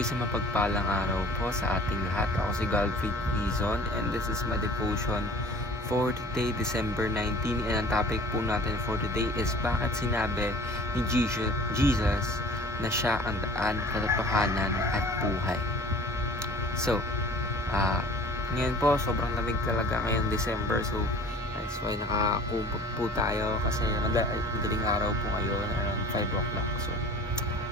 Isang mapagpalang araw po sa ating lahat. Ako si Godfrey Quezon and this is my devotion for today, December 19. And ang topic po natin for today is bakit sinabi ni Jesus na siya ang daan, katotohanan at buhay. So, ngayon po sobrang lamig talaga ngayong December, so that's why nakakubog po tayo kasi madaling araw po ngayon around 5 o'clock. So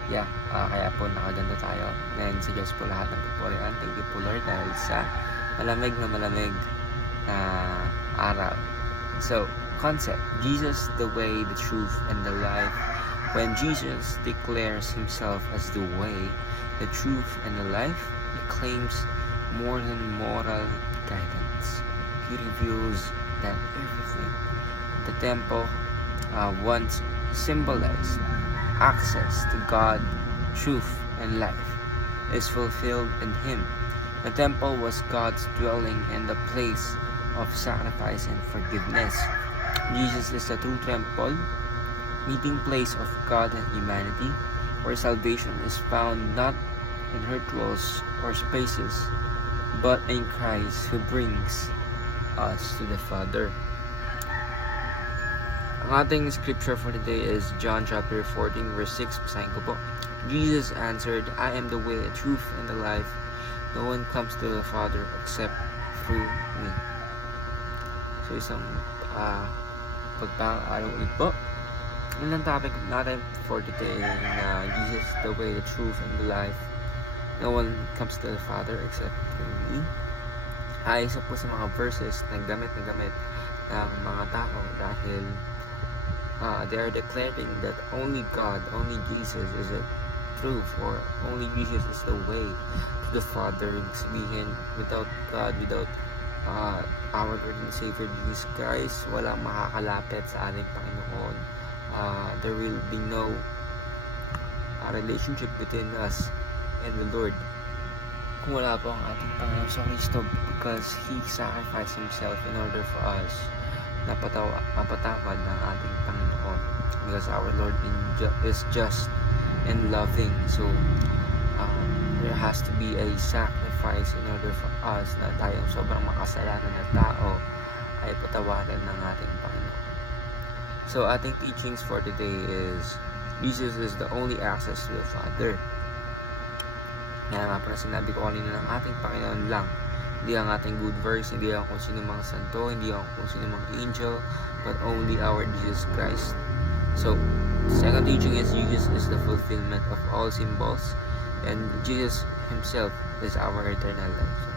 yeah, kaya po nakaganto tayo. Ngayon sa Diyos po lahat ng kapurihan. Thank you po Lord dahil sa malamig na araw. So, concept, Jesus the way, the truth, and the life. When Jesus declares himself as the way, the truth, and the life, he claims more than moral guidance. He reveals that everything the temple once symbolized access to God, truth, and life is fulfilled in Him. The temple was God's dwelling and the place of sacrifice and forgiveness. Jesus is the true temple, meeting place of God and humanity, where salvation is found not in rituals or spaces, but in Christ who brings us to the Father. Ang ating scripture for today is John chapter 14 verse 6. Basahin ko po. Jesus answered, I am the way, the truth, and the life. No one comes to the Father except through me. So isang pagpapaalam ulit po. Yun ang topic natin for today na Jesus the way, the truth, and the life. No one comes to the Father except through me. Isa po sa mga verses na gamit ng mga tao dahil they are declaring that only God, only Jesus is the truth, or only Jesus is the way to the Father. Sabihin, without God, without our Lord and Savior Jesus Christ, walang makakalapit sa ating Panginoon. There will be no relationship between us and the Lord kung wala po ang ating Panginoon sa Kristo, because He sacrificed Himself in order for us na mapatawad ng ating Panginoon, because our Lord is just and loving. So there has to be a sacrifice in order for us na tayong sobrang makasalanan na tao ay patawarin ng ating Panginoon. So ating teachings for today is Jesus is the only access to the Father. Nga nga pala sinabi ko kanina ng ating Panginoon lang, hindi ang ating good verse, hindi ang kung sino mga santo, hindi ang kung sino mga angel, but only our Jesus Christ. So, second teaching is Jesus is the fulfillment of all symbols, and Jesus Himself is our eternal life. So,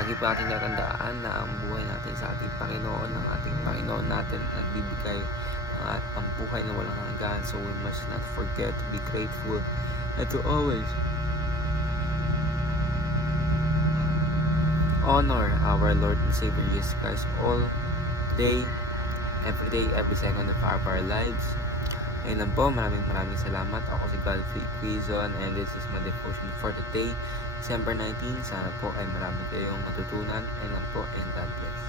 lagi pa ating natandaan na ang buhay natin sa ating Panginoon, ang ating Panginoon natin nagbibigay ang buhay na walang hanggan. So, we must not forget to be grateful and to always honor our Lord and Savior Jesus Christ all day, every second of our lives. Ayun lang po, maraming salamat. Ako si Godfrey Quezon and this is my devotion for today, December 19. Sana po ay marami kayong matutunan. Ayun lang po, and God bless.